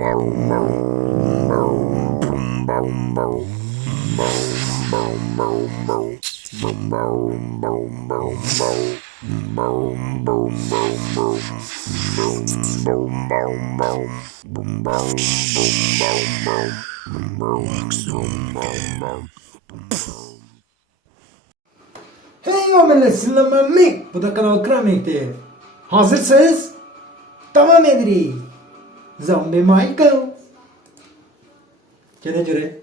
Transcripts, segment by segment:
Hey millet, sizinle ben Mick. Bu da Kanal Kramik'tir. Hazırsınız? Devam ederiz. Zombie Michael. Göre.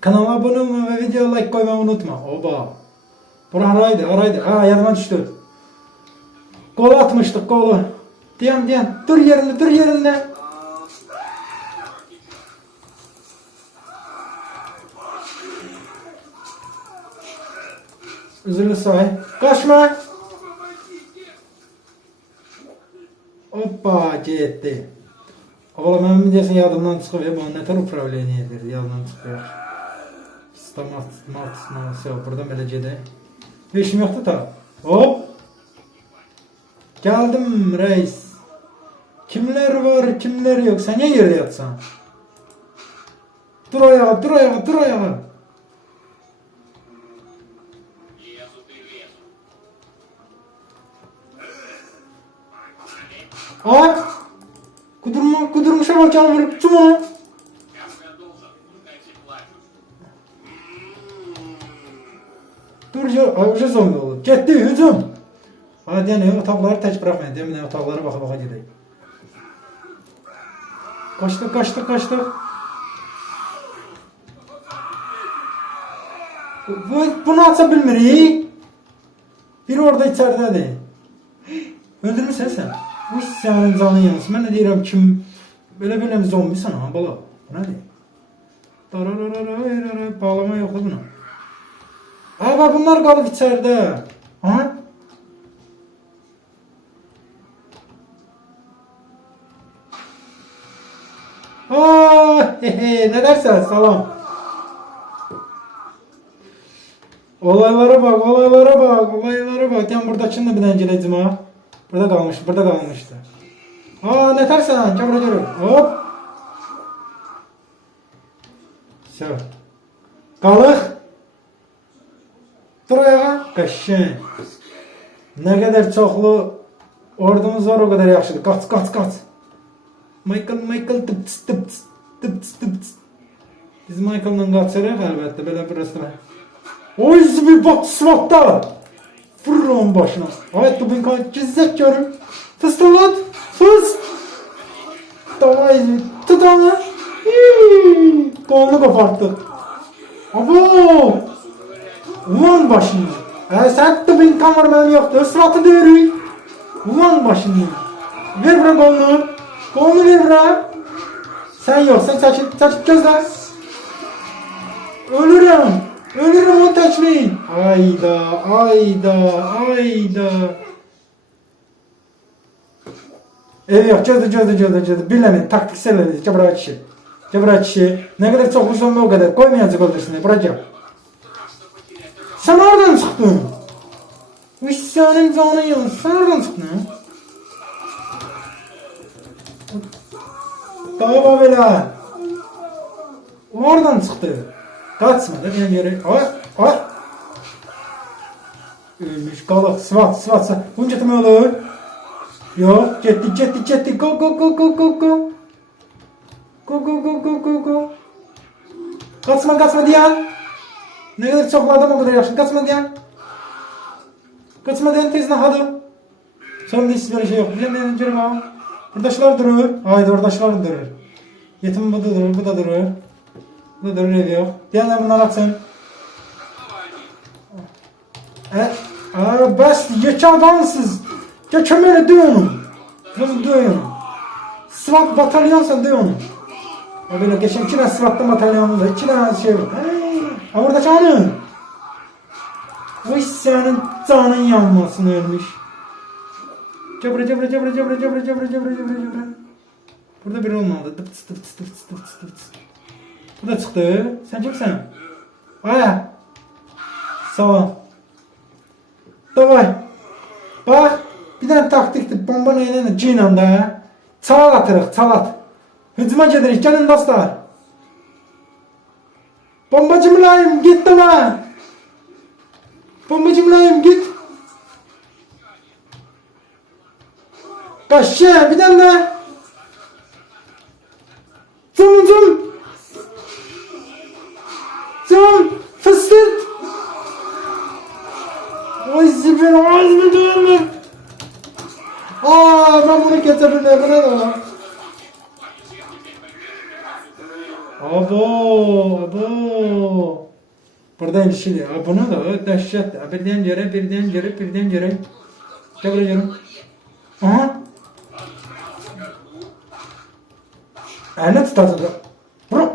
Kanala abone olmayı ve videoya like koymayı unutma. Oba. Bura araydı. Ha, yanıma düştü. Gol atmıştık, golü. Diyen. Dur yerinde. Üzülü say. Kaçma. Hoppa, gitti. Oğlum ben mi diyorsun yadımdan çıkıyor. Bu ne tür upravleniyedir yadımdan çıkıyor. Stamat, buradan böyle cedi. Bir işim yoktu da. Hop. Geldim reis. Kimler var kimler yok. Sen niye yerde yatsan? Dur ayağa. Aa! Kudurmuş ama canım vurup tüm onu. Dur ya, zombi olur. Gitti hücum. Hadi yani otakları teç bırakmayın. Demin otaklara baka gidelim. Kaçtık. Bunu atsa bilmir. Biri orada içeridedir. Öldürmüşsən sen. Bu senin canın yanısı. Ben de deyirəm kim böyle zombi sana ha bala. Bu nedir? Bağlama yok buna. Bak bunlar qalıb içeride. Ha? Ne dersen salam. Olaylara bak. Gel buradakini de bir denceleyeceğim ha. Burada kalmıştı. Ne tersen? Gel buraya. Hop. Söv. Qalık. Dur ayağa. Qaşın. Ne kadar çoxlu ordumuz var o kadar yaxşıdır. Qaç. Michael tıp. Biz Michael'la qaçırıq əlbəttə. Belə burası da. Oy bir bak SWAT'ta. Fırrağın başına. Hayat bu bin cizzet görün. Fıstılat. Fıs. Davay. Tut onu. Kolunu koparttık. Abo. Ulan başını. Sen de bin kan var benim yoktu. Sıratı dövürük. Ulan başını. Ver bura kolunu. Kolunu ver bura. Sen yok. Sen çekil gözler. Ölürüm o teçmeyin. Ayda. Yok cadı. Bilemeyin taktiksel öyle. Cebra çişi. Ne kadar çok uzun o kadar. Koymayacak öldürsün. Bırakacağım. Sen oradan çıktın. Senin canın yanı. Sen oradan çıktın. Daha böyle. Oradan çıktı. Kaçma da benim yere. Ay. Ölmüş qalıq. SWAT. Bunca tüm olur. Yok. Getdi. Go. Kaçma diyen. Ne kadar çok adam o kadar yaxşı. Kaçma diyen tezine hadi. Sonra da hiç böyle şey yok. Bilen görüm ha. Buradaşlar durur. Haydi oradaşlar durur. Yetim bu da durur. Bu da öyle yok. Diyenler bunlar atsın. Bas yeçi adamsız. Geçemeli döv onu. SWAT batalyonsan döv onu. Böyle geçen 2 tane SWAT'ta batalyonumuzda 2 tane şey var. Orada canı. Vay senin canın yanmasın ölmüş. Cebra. Burada biri olmadı. Tıp. Bu da çıktı. Sen kimsin? Aya. Sağ ol. Davay. Bak. Bir tane taktikti. Bomba neyle? Cinan da. Çalat atırıq, çalat. Hücuma gedirik, gəlin dostlar. Bombacı mülayim, git dama. Bombacı mülayim, git. Kaşı, bir tane de. Zoom, zoom. Zoom, fıstık. Oy zibir, oy zibir. Aa, ben bunu getirdim, bu ne de? Abo. Burada ilişkili. Bunu da dehşet. Birden göre. Kabul ediyorum. Aha. Ne tutardı? Bro.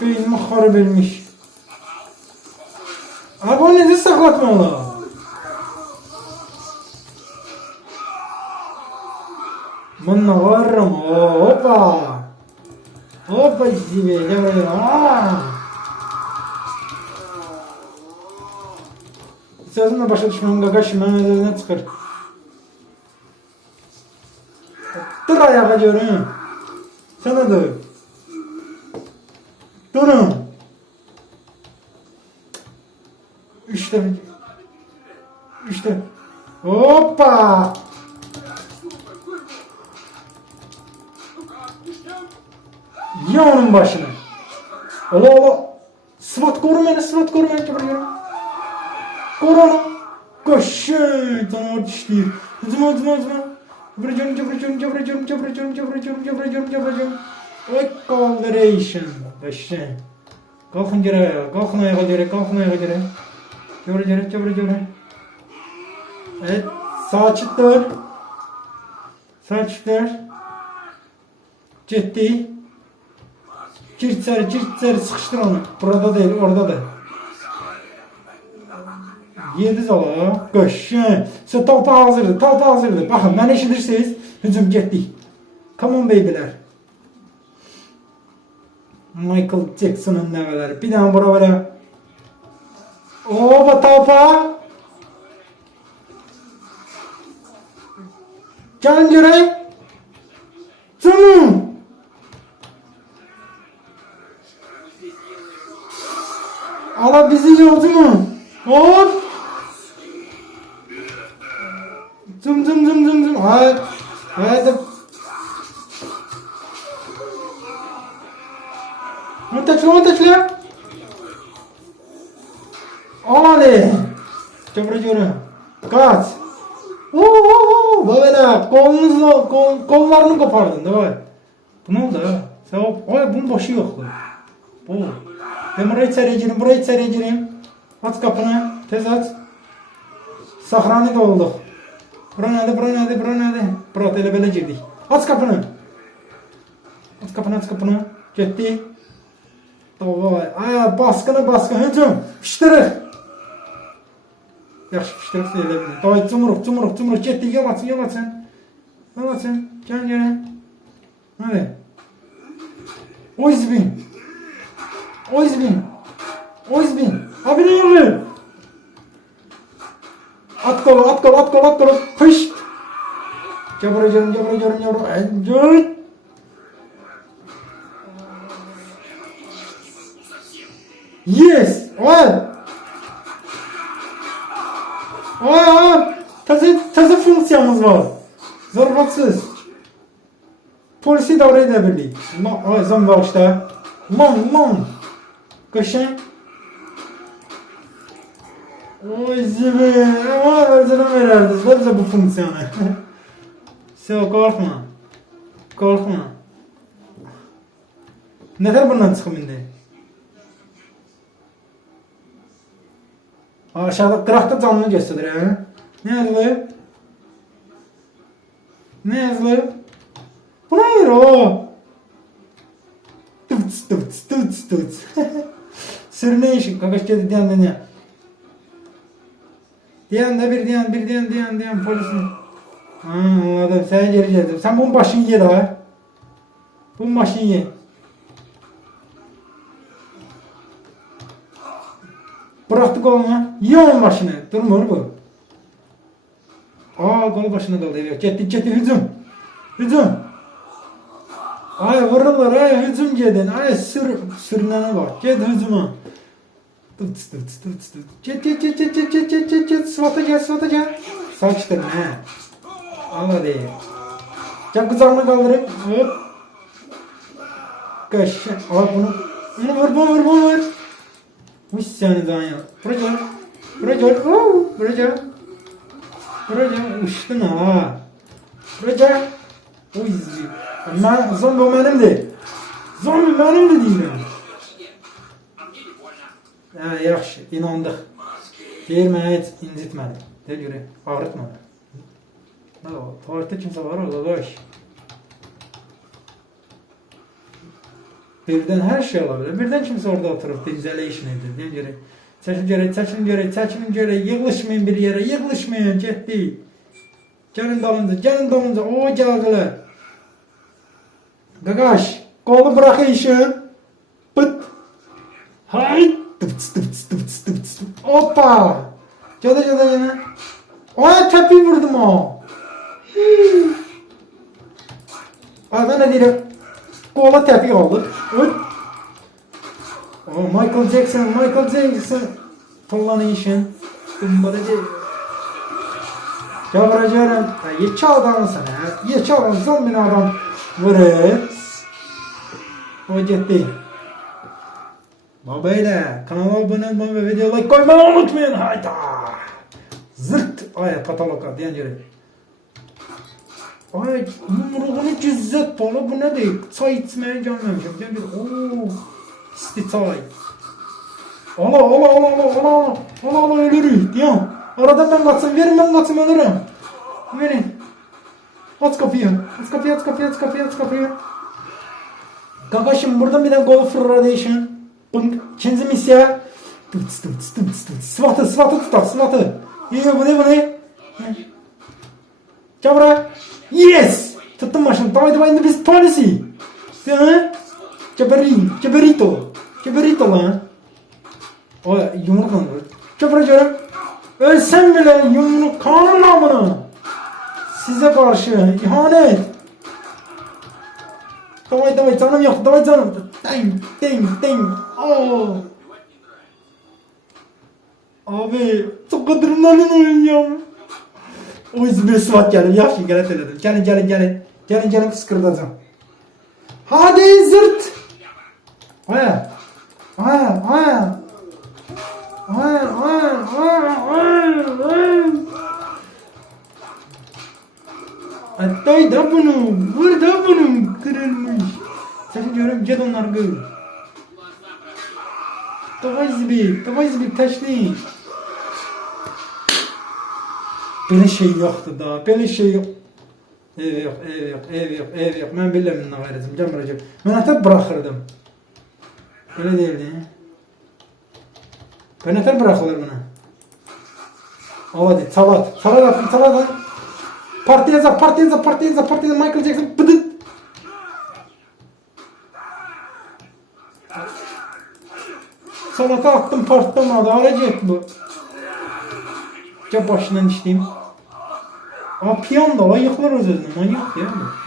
Beynimi harap etmiş. Abi ne saklatmalı? Bununla varım. Hoppa. Hoppa gibi. Gel buraya. Sözümle başa düşmem gagaşım. Ben üzerine çıkar. Dur ayağa diyorum. Sana dur. Durun. İşte. Hoppa. Ye onun başına. Allah. Sıvat koru beni. Kıvırıyorum. Koru onu. Koşun. Canavar dişliyor. Hızma. Cıvırıcım. Oy kaldırayışın. Koşun. Kalkın yere. Kalkın ayağa göre. Cıvırıcım. Evet. Sağ çıktır. Ciddi. Cirt sarı sıkıştır onu. Burada değil, orada da. Yedi zala. Koşun. Sen talpa hazırdı. Bakın, ben eşidirsiniz. Hücum getdi. Come on babyler. Michael Jackson'ın neveleri. Bir daha bura böyle. Oba talpa. Can göre. Tamam. Allah bizi yoldu mu? Hop. Zım. Hadi. Montaçla. Hadi. Cıvırıcı. Kaç. Böyle kollarını kopardın da var. Bu ne oldu ha? Sevap. Ay bunun başı yoktu. Bu. Ben buraya içeri gireyim. Aç kapını. Tez aç. Sahranı da olduk. Bura nerede? Bura hele böyle girdik. Aç kapını. Aç kapını. Gitti. Davay. Ay baskını. Hücum. Fıştırır. Yaxşı fıştırıq söyləyə. Davay cumruq. Getdi. Yol açın. Gel gene. Hadi. Oy zibin. Abi ne oluyor? At kolu. Pışt. Cabıracağım. Encür. Yes. Taze funksiyamız var. Zorbaksız. Polisi davre edebildik. Zam var işte. Mam. Kaşın. Oy zibi. Ama önceden vererdiniz. Ne bize bu fonksiyonu? Sen korkma. Neler bundan çıkım indi? Aşağıda kırakta canını gösterir ha. Ne yazılıyor? Bu ne o? Tuts. Sürüne işin. Kakaş geldi diyen. Diyen polisin. Anladım. Sen geri geldim. Sen bunun başını ye daha. Bıraktık onu. Ye onun başını. Durmuyor bu. Gol başına kaldı. Evet. Ciddi hücum. Hücum. Ay vururlar. Ay hücum gedin. Ay sürünene bak. Ged hücuma. Git. Svata gel. Saçtır he. Al hadi. Gel kızarını kaldırıp. Hop. Kaç. Al bunu. Bunu vur. Uy seni Danya. Buraya. Uçtun ha. Buraya. Uy. Zombi o benimdi. Zombi benimdi diyeyim. Ha yaxşı. İnandık. Deyirmə heç incitmədi. Deyə görə ağrıtmadı. Tuvaletdə kimsə var orada baş. Birdən hər şey olabilir. Birdən kimsə orada oturub dincələyişin edir. Deyə görə çəkilin görək. Yığılışmayın bir yerə. Yığılışmayın. Getdi. Gəlin dalınca. O gəldilər. Qaqaş. Qolu bırak işin. Pıt. Hayt. Hoppa. Cadı yine. Ay tepi vurdum o. Ay ben ne diyeyim. Kola tepi aldı. Michael Jackson. Kullanışın. Bunları Yavrucağım. Yeçi adam sana. Yeçi adam. Zombi adam. Vurur. O gitti. Babayla kanala abone olmayı ve video like koymayı unutmayın. Hayda. Zırt. Ay patoloka diyen yere. Ay yumruğunu cüzzet bana bu ne değil. Çay içmeye gelmemişim. Diyen bir ooo. İsti çay. Allah ölürüz. Diyen. Aradan ben kaçsın. Verin ben kaçsın ölürüm. Verin. Aç kapıyı. Kakashım buradan bir de golf radiation. İkinci misya. Sıvatı tutar. Bu ne? Gel buraya. Yes! Tuttum başını. Davay indi biz polisi. Geberito lan. O yumruk lan. Gel buraya canım. Ölsem bile yumruk kanun namına. Size karşı ihanet. Davay canım yok. Davay canım. Ding. Oh. Abi çok kadınlarla oynayacağım. O yüzden bir SWAT geldim. Yaxşı gələ elədim. Gəlin fıskırdacağım. Hadi zırt. Aya. Atay da bunu. Vur da bunu. Kırılmış. Sen görüp gel onlar gör. Davay zibir taşlayın. Böyle şey yoktu da. Böyle şey yok. Ev yok. Ben bilmem ne gayrızım. Can bırakacağım. Ben hatta bırakırdım. Öyle değildi. Ben hatta bırakılır bana. Al hadi salat. Partiye Michael Jackson. Bıdıt. Salata attım partlamadı. Alacak bu. Gel başından işleyeyim. Piyon da yıkılır özünü. Manyak ya bu.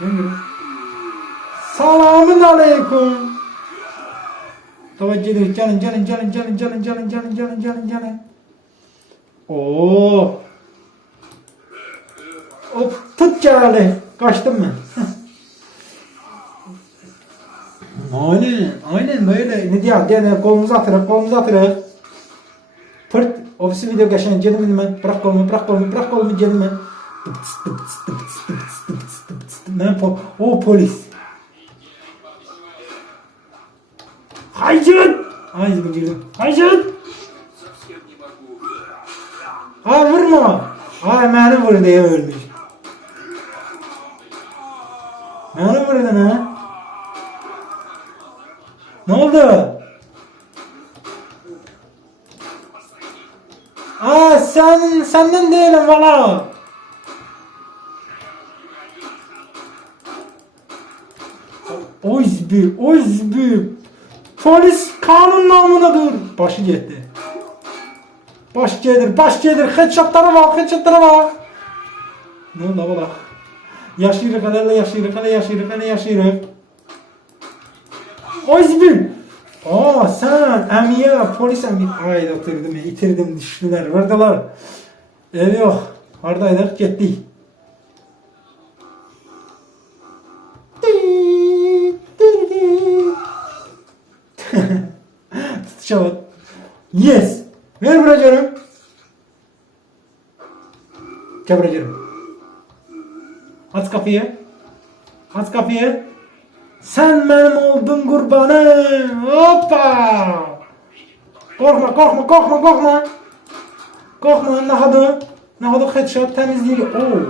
Selamun aleyküm. Davay gelin. Oo. Hop tut geldi. Kaçtım mı? Aynen böyle. Ne diyor? Gene kolumuzu atırıq. Pırt. Ofisi video geçen gelin ben. Bırak kolumu gelin ben. Ne o polis. Haycın. Haycın. Vurma. Beni vur diye ölmüş. Beni vurdun ha. Ne oldu? Senden değilim valla. Özbü. Polis kanun namına dur. Başı gitti. Baş gelir. Headshotlara bak. Ne oldu bala? Yaşayırıq, hələ yaşayırıq, hələ yaşayırıq, hələ yaşayırıq. Azbil! Aa sen əmiyə, polis əmi... Ay oturdım, itirdim, düşdülər, vurdular. Ev yox, haradaydıq, getdik. Tutuşamadım. Yes! Ver buraya canım. Gel buraya canım. Aç kapıyı. Aç kapıyı. Sen benim oldun kurbanım. Hoppa. Korkma korkma korkma korkma. Korkma ne kadar. Ne kadar headshot temizliği. Oo.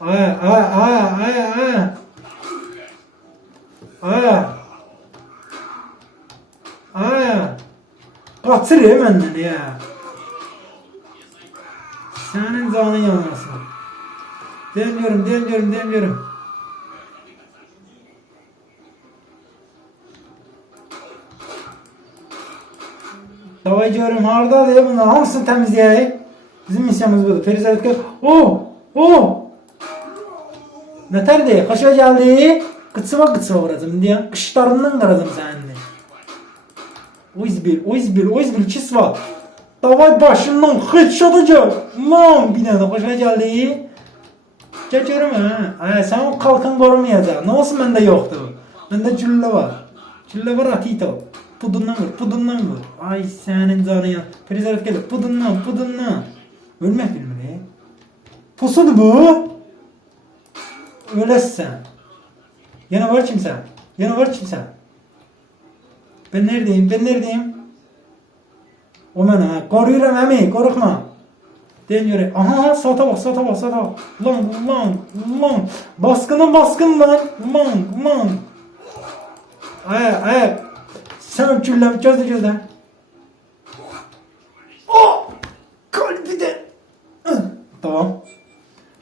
Aya aya aya aya aya. Aya. Aya. Kaçır ya benden ya. Senin canın yanmasın. Demiyorum. Davaycıyorum harda diye bunlar hamısını temizleyeyim. Bizim misyonumuz budur. Ferizat gel. Oh. Neter diye kaşa geldi. Kıtsıva vuracağım diye. Kışlarından kıracağım seninle. Oizbil kisva. Davay başından headshot atacak. Lan bir tane kaşa geldi. Geçiyorum ha. Sen o kalkan korumayacak. Ne olsun bende yoktu. Bende cülle var. Cülle var atito. Pudundan vur. Ay senin canın ya. Ferizat gel. Pudundan. Ölmek bilmeli. Pusudu bu. Öylesin. Yana var kimse. Ben neredeyim? O bana ha. Koruyorum emi. Korkma. Deniyor. Aha sata bak. Lan. Baskın lan. Lan. Ay. Sen küllem gözle. Oh! Kalbi de. Tamam.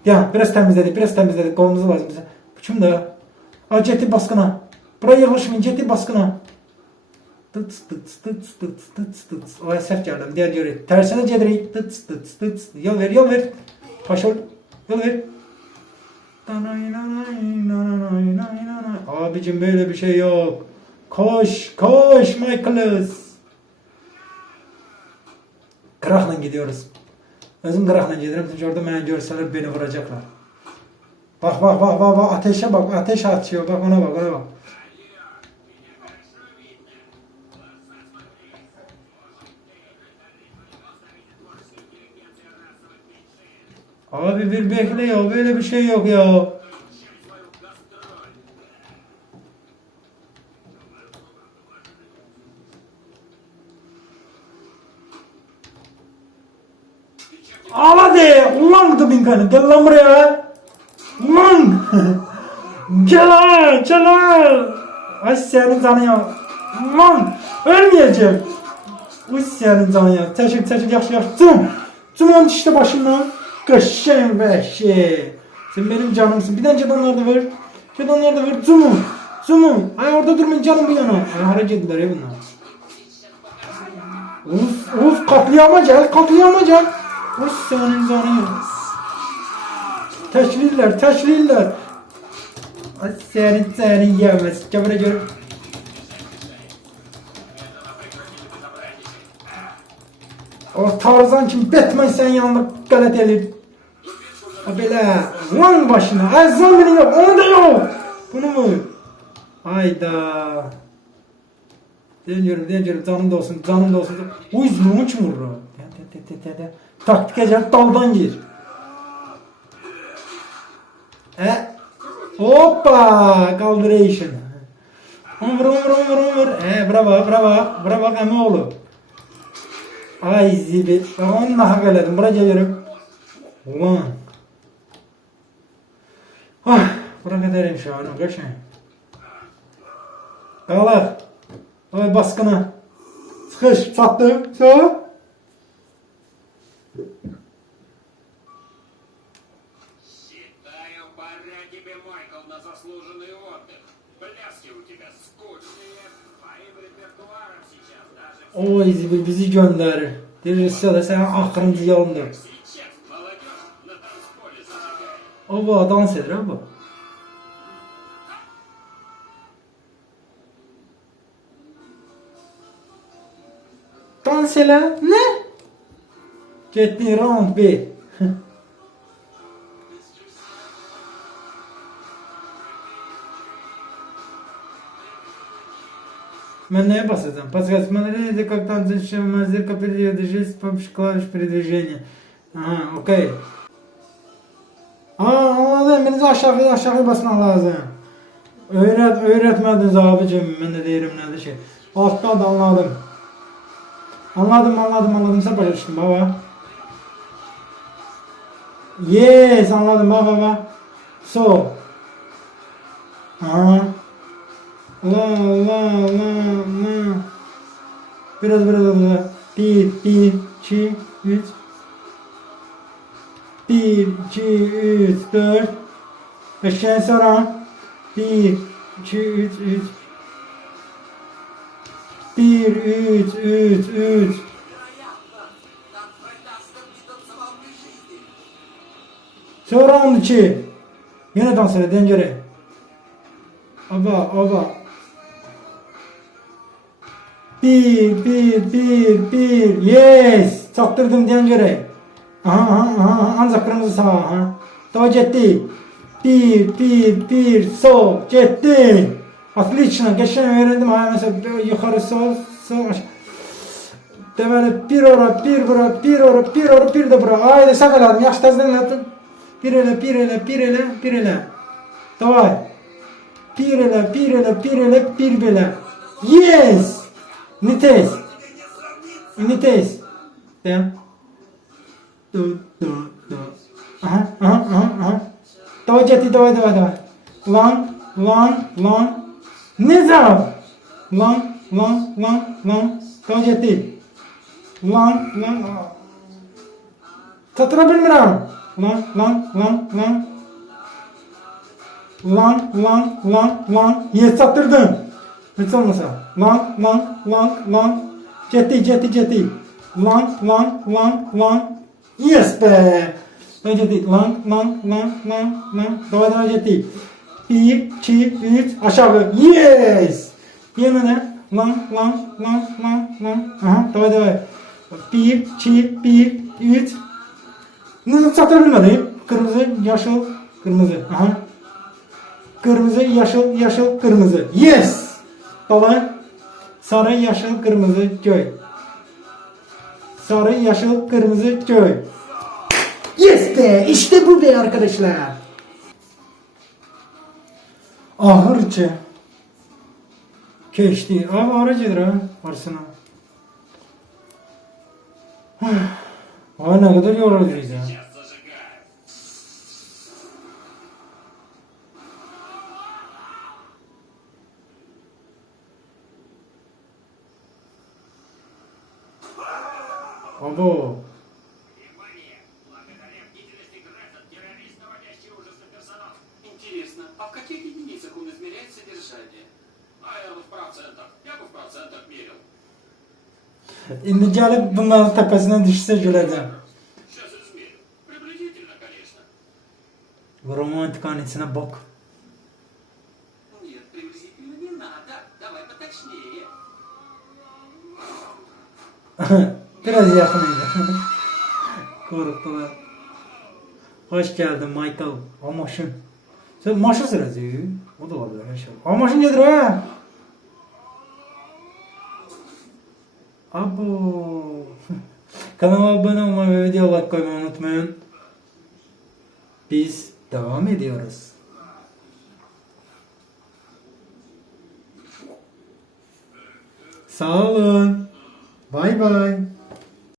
Ya biraz temizledik. Kolumuzu lazım bize. Kim de? Ciddi baskına. Buraya yaklaşmayın ciddi baskına. Tıts. O sert geldim. Diğer göre. Tersine cedri. Tıts. Yol ver. Paşol. Yol ver. Abicim böyle bir şey yok. Koş Michaelis. Kırakla gidiyoruz. Özüm kırakla gidiyorum. Çünkü orada beni görseler beni vuracaklar. Bak ateşe bak. Ateş atıyor. Bak ona bak. Abi bir bekle ya. Böyle bir şey yok ya. Al hadi. Ulan Dubinkan'ı. Gel lan buraya. Ulan. Gel. Ay senin canın ya. Ulan. Ölmeyeceğim. Uy senin canın ya. Teşekkür yaxşı. Cum onun işte başından. Kaşın beşi. Sen benim canımsın. Bir tane cadanlar da ver. Cumu. Ay orada durmayın canım bu yana. Ay hareket ediler ya bunlar. Uf katliama gel. Uy senin canın ya. Teşliller. Ay senin yemez. Kabra görüp. O Tarzan kim Batman sen yanında galet elir. Böyle lan başına. Ay zombinin yok. Onu da yok. Bunu mu? Hayda. Deniyorum. Canım da olsun. Uy zulumu kim vurur? Taktik ecel daldan gir. Hoppa. Kaldırayışın. Vur. Bravo. Emoğlu. Ay zibi. Ben onunla hak elədim. Buraya geliyorum. Ulan. Bura kadarım şu an. Kaçın. Kalak. Ay baskına. Sıkış. Sattım. Sonra. Oy zibi bizi gönder. Rejissor da senin axırıncı yolundur. O bu dans edir ha bu. Dans elə. Ne? Getdin round 1. Mən nəyə basacağım? Подсказать, смотрите, как там зачем мазерка перейдет жесть, помощь клавиш передвижения. Aha, okey. Aa, anladım. Birinizi aşağı basmaq lazım. Öğretmediniz abicim. Ben de deyirim nədir ki. Altdan da anladım. Anladım. Sen başa düşdün baba. Yes, anladım baba. Sol. Aha. La. Biraz. 1, 2, 3. 1, 2, 3, 4. Aşağı sonra. 1, 2, 3. 1, 3. Sonra 12. Yine dans elə, dengere. Aba. 1. Yes. Çaktırdım dengere. Aha. Ancak kırmızı sağ. Aha. Daha getdi. 1. Sol. Getdi. Отлично. Geçen öğrendim. Ha, mesela yukarı sol aşağı. Deməli bir ora, bir bura, bir de bura. Haydi sağ elədim. Yaxşı təzdən elədim. Bir elə. Davay. Bir elə, bir belə. Yes! Nites. Dayan. Dur. Aha. Davay getdi, davay. Lan. Ne zaman? Lan. Davay getdi. Lan. Tatıra bilmirəm. Lan. Yes, çatdırdım. Heç olmasa. Lan. Getdi. Lan. Yes be. Davay getdi. Lan. Davay getdi. 1, 2, 3. Aşağı. Yes. Yenə. Lan. Aha, davay. 1, 2, 3. Nasıl çatabilmedim? Kırmızı, yaşıl, kırmızı. Aha. Kırmızı, yaşıl, kırmızı. Yes! Davay. Sarı, yaşıl, kırmızı, göy. Sarı, yaşıl, kırmızı, göy. Yes be! İşte bu be arkadaşlar. Ahırca. Keçti. Abi aracıdır ha. Arsına. Ay ne kadar yorulduyuz ya. Abo. Интересно, а в каких единицах он измеряет содержание? Наверное, в процентах. Я бы в процентах мерил. İndi gelip bunların tepesine düşse güleceğim. Сейчас измерю. Приблизительно, конечно. Bu romantik annesine bak. Нет, приблизительно не надо. Давай поточнее. Biraz yakınıydı. Korktular. Hoş geldin Michael. O maşın. Sen maşın sırası. O da olabilir. O maşın nedir ha? Abo. Kanalıma abone olmayı ve video like koymayı unutmayın. Biz devam ediyoruz. Sağ olun. Bye bye.